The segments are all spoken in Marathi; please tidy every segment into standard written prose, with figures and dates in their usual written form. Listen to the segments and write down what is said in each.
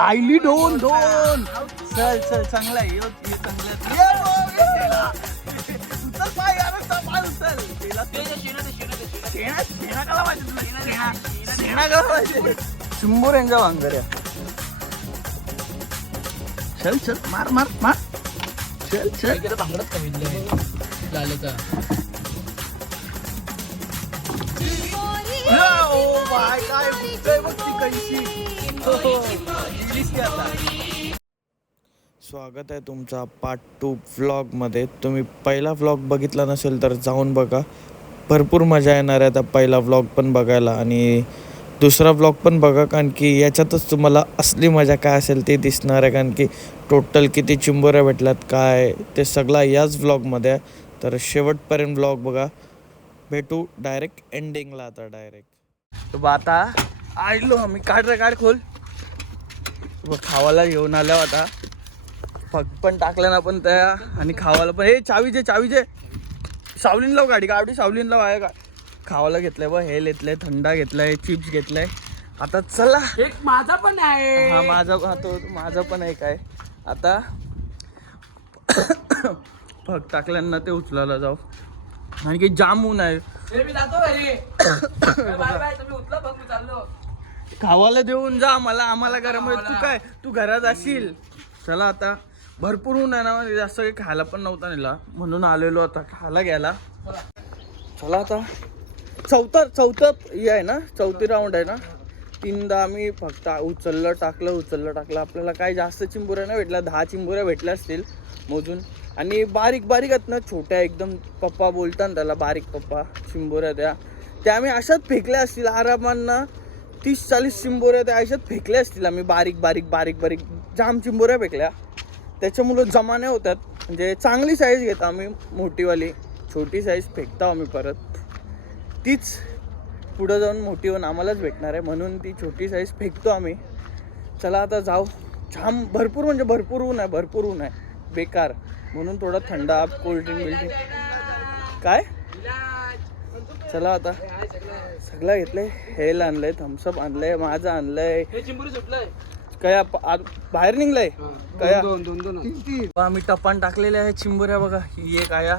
आईली दोन दोन. चल चल चांगला आहे चांगला उचल पाय यार पाय उचल. चिंबोर यांच्या वांगऱ्या. चल चल मार मार मार. चल चल भांगडत कमी झालं का स्वागत आहे तुमचा पार्ट 2 व्लॉगमध्ये. तुम्ही पहिला व्लॉग बघितला नसेल तर जाऊन बघा. भरपूर मजा येणार आहे त्या पहिला व्लॉग पण बघायला आणि दुसरा व्लॉग पण बघा, कारण की याच्यातच तुम्हाला असली मजा काय असेल ते दिसणार आहे. कारण की टोटल किती चिंबोऱ्या भेटल्यात काय ते सगळं याच व्लॉगमध्ये आहे. तर शेवटपर्यंत व्लॉग बघा. भेटू डायरेक्ट एंडिंगला. आता डायरेक्ट आता आलो आम्ही. काढ रे काढ खोल. खावाला घेऊन आल्या आता. फक्त पण टाकलं ना पण त्या आणि खावाला पण. हे चावीचे चावीचे सावलीन लाव. गाडी सावलीन लाव आहे का. खावाला घेतलंय बघ. हे घेतलंय, थंडा घेतलाय, चिप्स घेतलाय. आता चला. एक माझा पण आहे. हा माझा तो माझा पण एक आहे. आता फक्त टाकल्यानं ते उचलायला जाऊ. आणखी जाम ऊन आहे. मी जातो घरी. Bye bye. तुम्ही उचला बघ मी चाललो. खावाला देऊन जा आम्हाला गरम. तू काय तू घरात असशील. चला आता भरपूर ऊन आहे ना. जास्त काही खायला पण नव्हता नेला म्हणून आलेलो आता खायला घ्यायला. चला आता चौथं हे आहे ना. चौथी राऊंड आहे ना. 3दा आम्ही फक्त उचललं टाकलं. आपल्याला काय जास्त चिंबोऱ्या नाही भेटल्या. 10 चिंबोऱ्या भेटल्या असतील मोजून. आणि बारीक आहेत ना छोट्या एकदम. पप्पा बोलतात त्याला बारीक पप्पा चिंबोऱ्या. त्या आम्ही अशाच फेकल्या असतील आरामांना. 30-40 चिंबोऱ्या त्या अशाच फेकल्या असतील आम्ही. बारीक जाम चिंबोऱ्या फेकल्या. त्याच्यामुळं जमा नाही होतात. म्हणजे चांगली साईज घेतो आम्ही मोठीवाली. छोटी साईज फेकतो आम्ही परत. तीच पुढं जाऊन मोठी होऊन आम्हालाच भेटणार आहे म्हणून ती छोटी साईज फेकतो आम्ही. चला आता जाऊ. जाम भरपूर ऊन आहे. बेकार. म्हणून थोडा थंडा कोल्ड्रिंक बिल्ड्रिंक काय. चला आता सगळं घेतलंय. हेल आणलंय, थम्सअप आणलंय, माझं आणलंय. काय बाहेर निघलंय काय. आम्ही टपान टाकलेले आहे चिंबोऱ्या बघा. ही एक आया.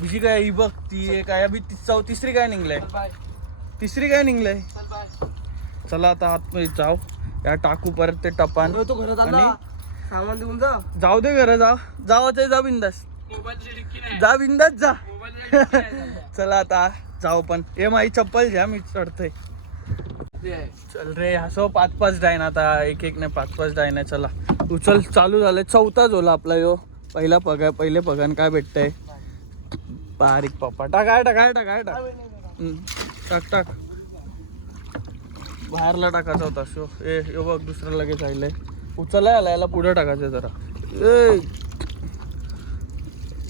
दुसरी काय ही बघ. ती एक आया बी. तिसरी काय निघलंय. चला आता आतमध्ये जाऊ. या टाकू परत ते टपान. सामान देऊन जा. जाऊ दे घरा. जा बिंदास. जा बिंदास जा. चला आता जाऊ. पण हे माझी चप्पल घ्या. मी चढतोय. चल रे. असं 5-5 डायन आता. एक नाही 5-5 डायन आहे. चला उचल. चालू झालंय. चौथा झोला आपला यो. पहिले पगान काय भेटतंय. बारीक पप्पा टाक. टाक बाहेरला टाकायचा होता शो. यो बघ दुसरा लगेच राहिलंय. उचलाय आला. याला पुढे टाकायचं जरा.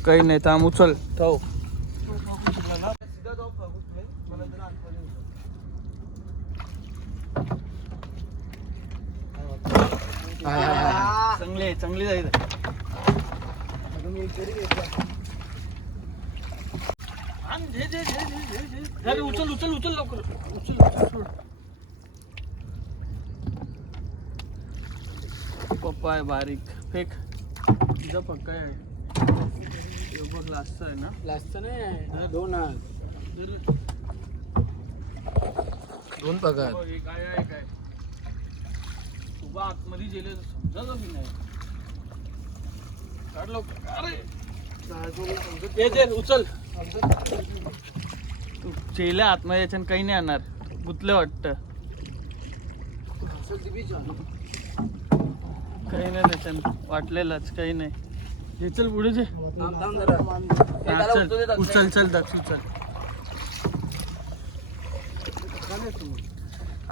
काही नाही थांब. उचल ठेव. चांगली जायचं. उचल लवकर. उचल. पप्पा आहे बारीक. फेक. तुझा पक्का आहे. बघ लास्ट आहे ना. लास्ट नाही. दोन पगार. काय उभा आतमध्ये गेले समजा मी नाही. काढ लवकर. उचल. तू चेल्या आतमध्ये याच्यानं काही नाही आणणार. गुतलं वाटतं. काही नाही त्याच्यानं. वाटलेलंच काही नाही. हे चल पुढे जे. उचल.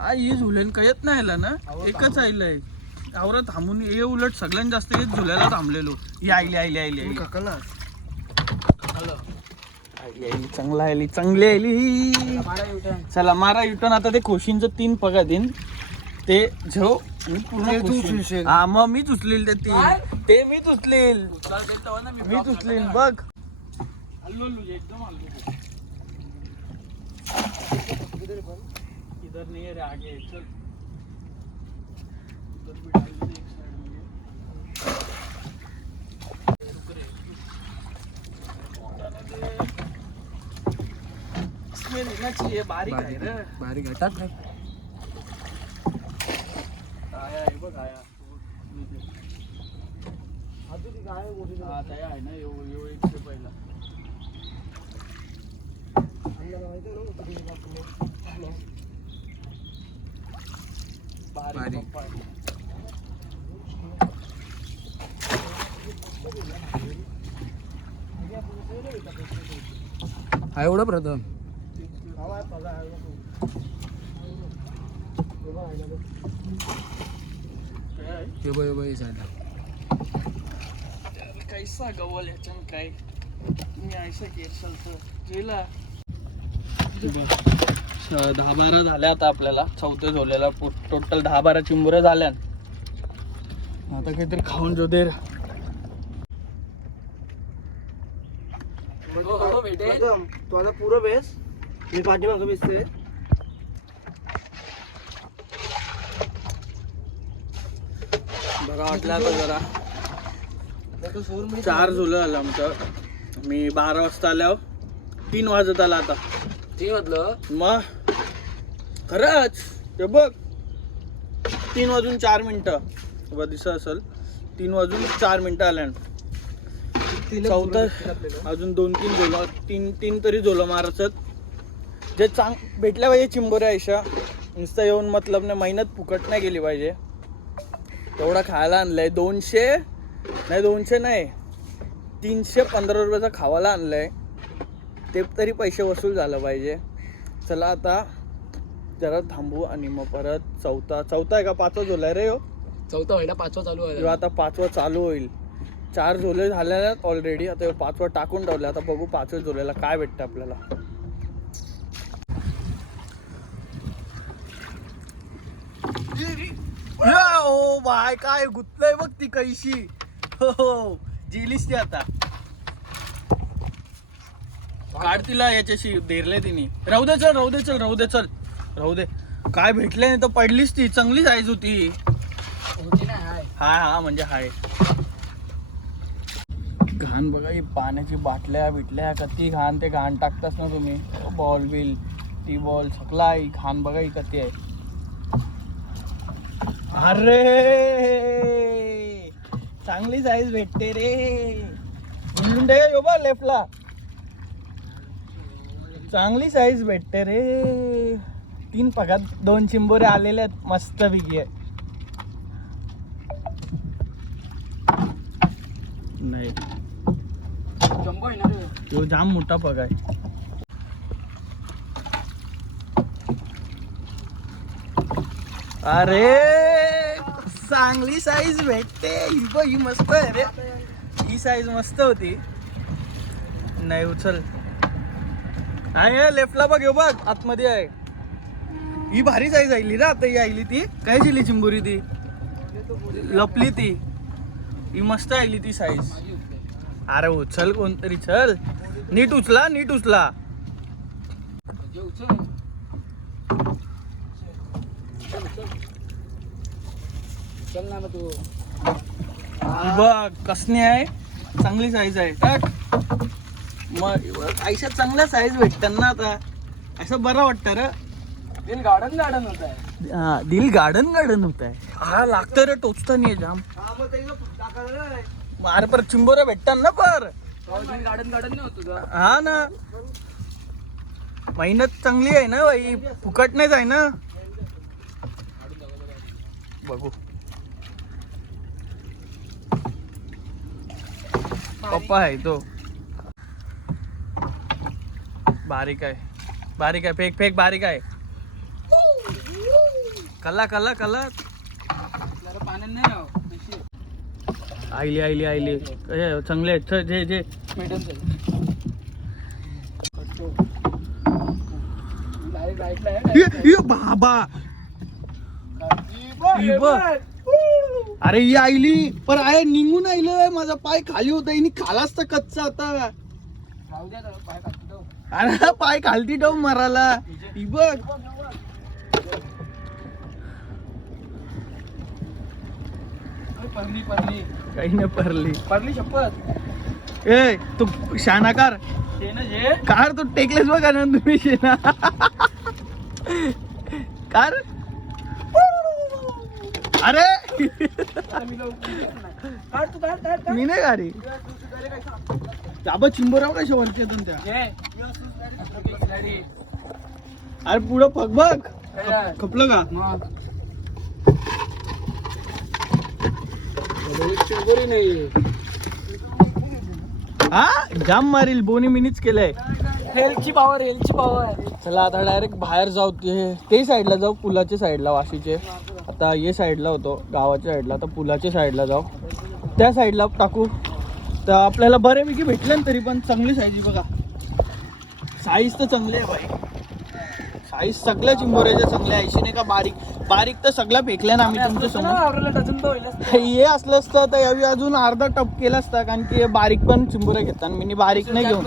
ही झुलेन कळत नाही आला ना. एकच आईलंय. आवरा थांबून ये. उलट सगळ्यात जास्त येत झुल्याला थांबलेलो. ही आईली चांगली आईली. चला मारा युटर्न. आता ते खोशींचं 3 पगा देईन ते झो. हा मग मीच उचलेल ते 3. ते मीच उचलेल. बघ. इधर नहीं है रे आगे. चल लग्नाची आहे, बारीक आहे रे. बारीक आहे टाक टाक. आया आहे बघ आया. हा, त्या आहे ना एवढं इथे पहिला. बारीक बारीक. पप्पा आहे. हा एवढं प्रथम काय आहे? हे बघ हे बघ हे साईडला. कैसा गवल याच्यानं काय मी ऐसा की चलतं गेला. 10-12 झाल्या आता आपल्याला. चौथे झोलेला टोटल 10-12 चिंबुऱ्या झाल्या. आता काहीतरी खाऊन जो दे. हो, भेटेल. तू आता पुरं बेस मी पाठीमागं बेसते. बघा वाटलं आता जरा. 4 झोलं आलं आमचं. मी 12 वाजता आल्यावर 3 वाजत आला आता. ते म्हटलं मग खरंच ते बघ 3 वाजून 4 मिनिटं बघ दिसत असेल. 3 वाजून 4 मिनिटं आल्या. चौथं अजून 2-3 झोलं, 3 तरी झोलं मारायचं. जे भेटल्या पाहिजे चिंबोऱ्या आयशा. नुसतं येऊन मतलब नाही, मेहनत फुकट नाही गेली पाहिजे. एवढा खायला आणलंय. 200 नाही 315 रुपयाचा खावायला आणलंय. ते तरी पैसे वसूल झालं पाहिजे. चला आता जरा थांबू आणि मग परत चौथा आहे का 5वा झोला आहे रे हो. चौथा व्हायला 5वा चालू आहे. किंवा आता 5वा चालू होईल. 4 झोले झालेल्या ऑलरेडी. आता 5वा टाकून ठेवलं. आता बघू 5व्या झोल्याला काय भेटतं आपल्याला. ओ बाय काय गुतलंय बघ ती कैशी. हो जिलीस ती आता. काढ तिला याच्याशी देरले तिने. राहू दे चल. काय भेटले नाही तर पडलीच ती. चांगली साईज होती. होती ना हाय. हा म्हणजे हाय. घाण बघा ही पाण्याची बाटल्या बिटल्या कती घाण. ते घाण टाकताच ना तुम्ही. बॉल बिल टी बॉल सगळा ही घाण बघा ही कती आहे. अरे चांगली साईज भेटते रे. उलटून दे यो बा लेफ्टला. चांगली साईज भेटते रे. 3 पगात 2 चिंबोरे आलेले आहेत मस्त पैकी आहे. नाही जम्बो आहे ना रे. तो जाम मोठा पग आहे. अरे चांगली साईज भेटते. ही मस्त आहे रे. ही साईज मस्त होती. नाही उचल. आहे लेफ्टला बघ. बघ आतमध्ये आहे. ही भारी साईज आली रे आता. ही आली ती काय चिली चिंबुरी ती लपली ती. ही मस्त आली ती साईज. अरे उचल कोणतरी. चल नीट उचला. जे उचल. चल ना मग तू. बघ कसली आहे. चांगली साईज आहे. टाक मग आयुष्यात चांगल्या साईज भेटतात ना आता. असं बरं वाटतं रे. दिल गार्डन होत आहे. हा दिल गार्डन होत आहे. हा लागतं रे टोचतं नाही जाम. अरे पर चिंबोऱ्या भेटतात ना पर. दिल गार्डन नाही होत तुझं. हा ना मेहनत चांगली आहे ना बाई. फुकट नाहीच आहे ना. बघू पप्पा आहे तो. बारीक आहे. फेक बारीक आहे. कला जरा पाण्यात नाही राव. आईली चांगले आहेत. जे भेटेल चल. राईटला आहे. बाबा अरे ही आईली पर आहे निघून आईलं. माझा पाय खाली होता. हिने खालाच तर कच्चा आता. राहू द्या जरा, पाय खालती ठेव. अरे पाय खालती ठेव मारायला. ही बघ पडली काही नाही परली. शपथ. ए तू शानाकार कार तो टेकलेच बघा ना तुम्ही शेणा कार अरे मी नाही गाडी चिंबोराव कशा वरती येतात त्या अरे पुढं फक बघ खपलं का हा जाम मारील बोनी मिनीच केलंय हेल्थची पावर चला आता डायरेक्ट बाहेर जाऊ ते साईडला जाऊ पुलाच्या साईडला वाशीचे आता ये साईडला होतो गावाच्या साईडला आता पुलाच्या साईडला जाऊ त्या साईडला टाकू तर आपल्याला बऱ्यापैकी भेटले ना तरी पण चांगली साईज बघा साईज तर चांगली आहे भाई साईज सगळ्या चिंबोऱ्याच्या चांगल्या ऐशीने का बारीक बारीक तर सगळ्या फेकल्या ना आम्ही तुमच्या समोर हे असलं असतं तर यावी अजून अर्धा टप केला असता कारण की बारीक पण चिंबोऱ्या घेतात मी बारीक नाही घेऊन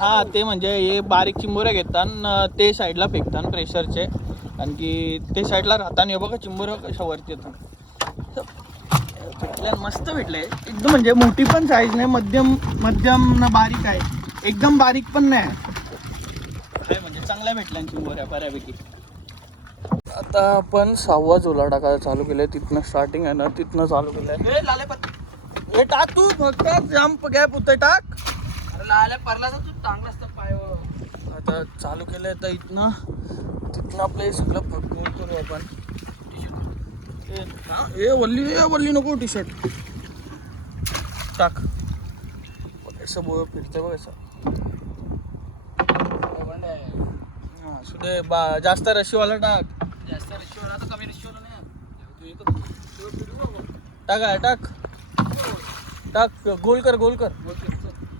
हा ते म्हणजे हे बारीक चिंबोऱ्या घेतात ते साईडला फेकतात प्रेशरचे कारण की ते साईडला राहताना बघा चिंबोऱ्या कशा वरती येतात भेटल्या मस्त भेटले एकदम म्हणजे मोठी पण साईज नाही मध्यम ना बारीक आहे एकदम बारीक पण नाही म्हणजे चांगल्या भेटल्या चिंबोऱ्या बऱ्यापैकी आता आपण 6वा झोला टाकायला चालू केलंय तिथनं स्टार्टिंग आहे ना तिथनं चालू केलंय हे टाक तू फक्त जंप गॅप होतं टाक आता चालू केलंय तर तिथनं आपलं हे सगळं फक्त करू आपण वल्ली नको टी शर्ट टाक असं बोल फिरतंय बघ असं सुदे जास्त रशीवाला टाक कमी रशिवाला नाही टाक टाक गोल कर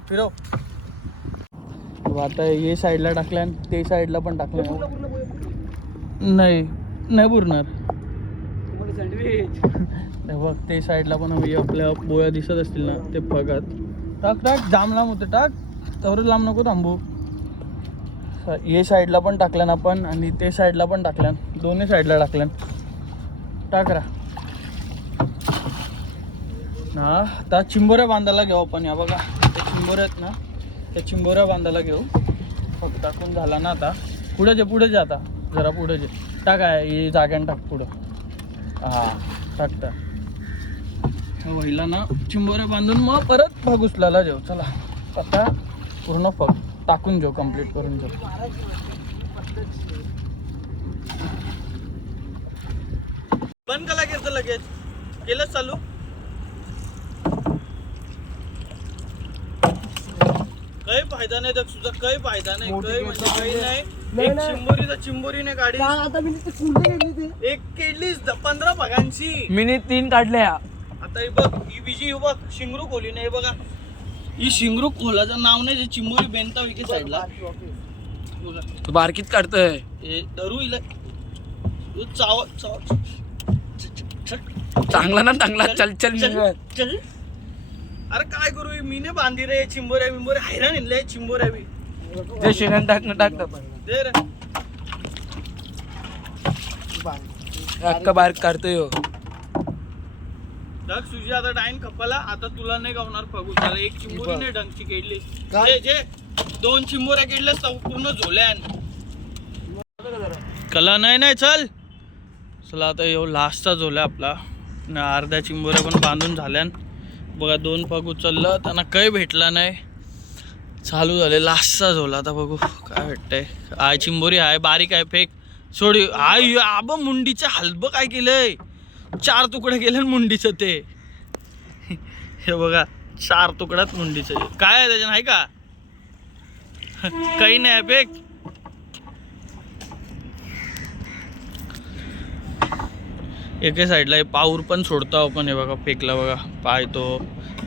फिरव आता हे साईडला टाकल्या ते साईडला पण टाकलं नाही पुरणार बघ ते साईडला पण आपल्या बोया दिसत असतील ना ते बघत टाक जाम लांब होतं टाक तेवढं लांब नको थांबू हे साईडला पण टाकल्यान आपण आणि ते साईडला पण टाकल्यान दोन्ही साईडला टाकल्यान टाकरा हा आता चिंबोऱ्या बांधायला घेऊ आपण या बघा त्या चिंबोऱ्या आहेत ना त्या चिंबोऱ्या बांधायला घेऊ फक्त टाकून झाला ना आता पुढे जे आता जरा पुढे जे टाक आहे हे जाग्यानं टाक पुढं हा टाकता वहिला ना चिंबोऱ्या बांधून मग परत भाग उचलायला जाऊ चला आता पूर्ण फक्त टाकून घेऊ कंप्लीट करून घेऊ बंद कला घेतो लगेच केलं चालू काही फायदा नाही तर तुझा काही फायदा नाही काही म्हणजे काही नाही एक चिंबोरीने गाडी एक केलीस 15 भागांची मिनी 3 काढल्या आता हे बघ ही बीजी बघ शिंगरू खोली नाही बघा ही शिंगरू खोलाचं नाव नाही चिंबोरी बेंता विके साईडला बघा तू बारकीत काढतोय हे धरू इला चांगला ना चांगला चल चल अरे काय करू मी ने बांधी रे चिंबोऱ्या हैराण इनले चिंबोऱ्या बी ते शेण टाकत दे रे अक्का बारीक काढतोय डग सुजी आता डाईन खपाला आता तुला नाही गावणार फगू त्याला एक चिंबोरी नाही डंगची केडली जे 2 चिंबोऱ्या केडल्यास पूर्ण झोल्यान कला नाही चल चला आता येऊ लास्टचा झोल्या आपला अर्ध्या चिंबोऱ्या पण बांधून झाल्यान बघा 2 पग उचललं त्यांना काही भेटला नाही चालू झाले लास्टचा झोला आता बघू काय भेटतंय आय चिंबोरी आहे बारीक आहे फेक सोडी आय आब मुंडीच्या हलबं काय केलंय 4 तुकडे केले मुंडीचं ते हे बघा 4 तुकड्यात मुंडीचं काय आहे त्याच्यानं आहे का काही नाही फेक एके साईडला हे पाऊर पण सोडतो आपण हे बघा फेकला बघा पाय तो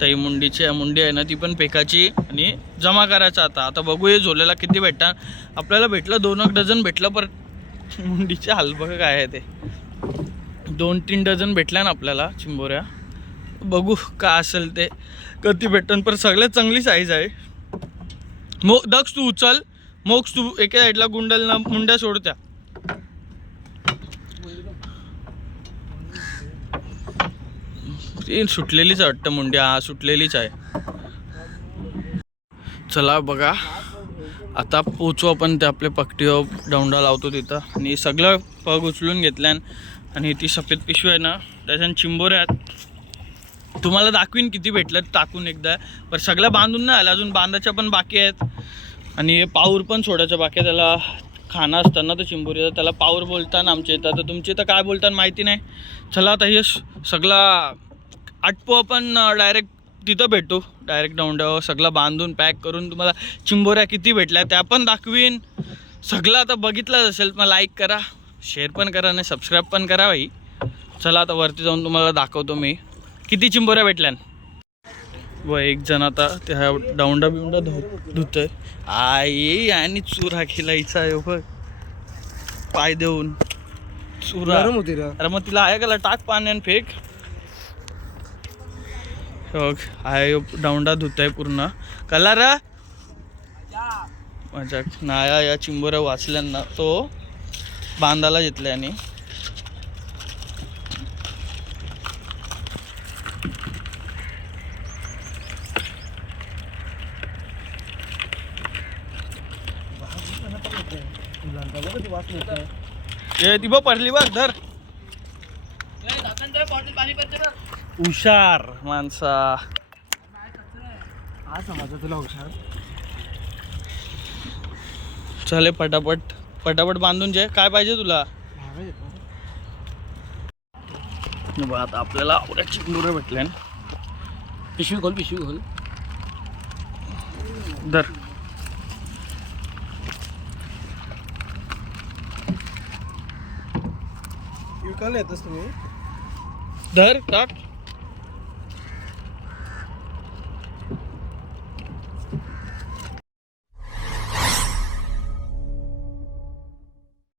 तर ही मुंडी आहे ना ती पण फेकायची आणि जमा करायचा आता बघू हे झोल्याला किती भेटतात आपल्याला भेटलं 2 डझन भेटलं पर मुंडीचे हाल बघा काय आहे ते 2-3 डझन भेटल्या ना आपल्याला चिंबोऱ्या बघू काय असेल ते कधी भेटन पण सगळ्यात चांगली साईज आहे दक्ष तू उचल मोक्ष तू एका साईडला गुंडलना मुंड्या सोडत्या सुटलेलीच वाटतं मुंडी हा सुटलेलीच आहे चला बघा आता पोचू आपण ते आपले पकटीवर डोंडा लावतो तिथं आणि सगळं पग उचलून घेतल्यान आणि ती सफेद पिशवी आहे ना त्याच्यानं चिंबोऱ्या आहेत तुम्हाला दाखवीन किती भेटलं टाकून एकदा पण सगळं बांधून नाही आलं अजून बांधायच्या पण बाकी आहेत आणि पाऊर पण सोडायचं बाकी आहे त्याला खाणं असताना तर चिंबोरीचं त्याला पाऊर बोलताना आमच्या इथं तर तुमच्या इथं काय बोलतात माहिती नाही चला आता हे सगळा आटपो आपण डायरेक्ट तिथं भेटू डायरेक्ट डोंड्यावर सगळं बांधून पॅक करून तुम्हाला चिंबोऱ्या किती भेटल्या त्या पण दाखवीन सगळं आता बघितलंच असेल मग लाईक करा शेअर पण करा आणि सबस्क्राईब पण करा भाई चला आता वरती जाऊन तुम्हाला दाखवतो मी किती चिंबोऱ्या भेटल्यान व एक जण आता त्या डोंडा बिवडा धुतोय आई आणि चुरा खिलायचा आहे बघ पाय देऊन चुरा होती रे. अरे मग तिला आहे का टाक पाण्यान फेक आहे डोंडा धुताय पूर्ण कलर माझ्या नाया या चिंबोऱ्या वाचल्यांना तो बांधायला घेतलाय आणि ती बघ पडली बघ धर हुशार माणसा हा समजा तुला हुशार चले पटापट पटापट बांधून जे काय पाहिजे तुला बघ आता आपल्याला आवड्या चिंबोऱ्या भेटल्या पिशवी खोल धर विकायला येतस तुम्ही धर टाक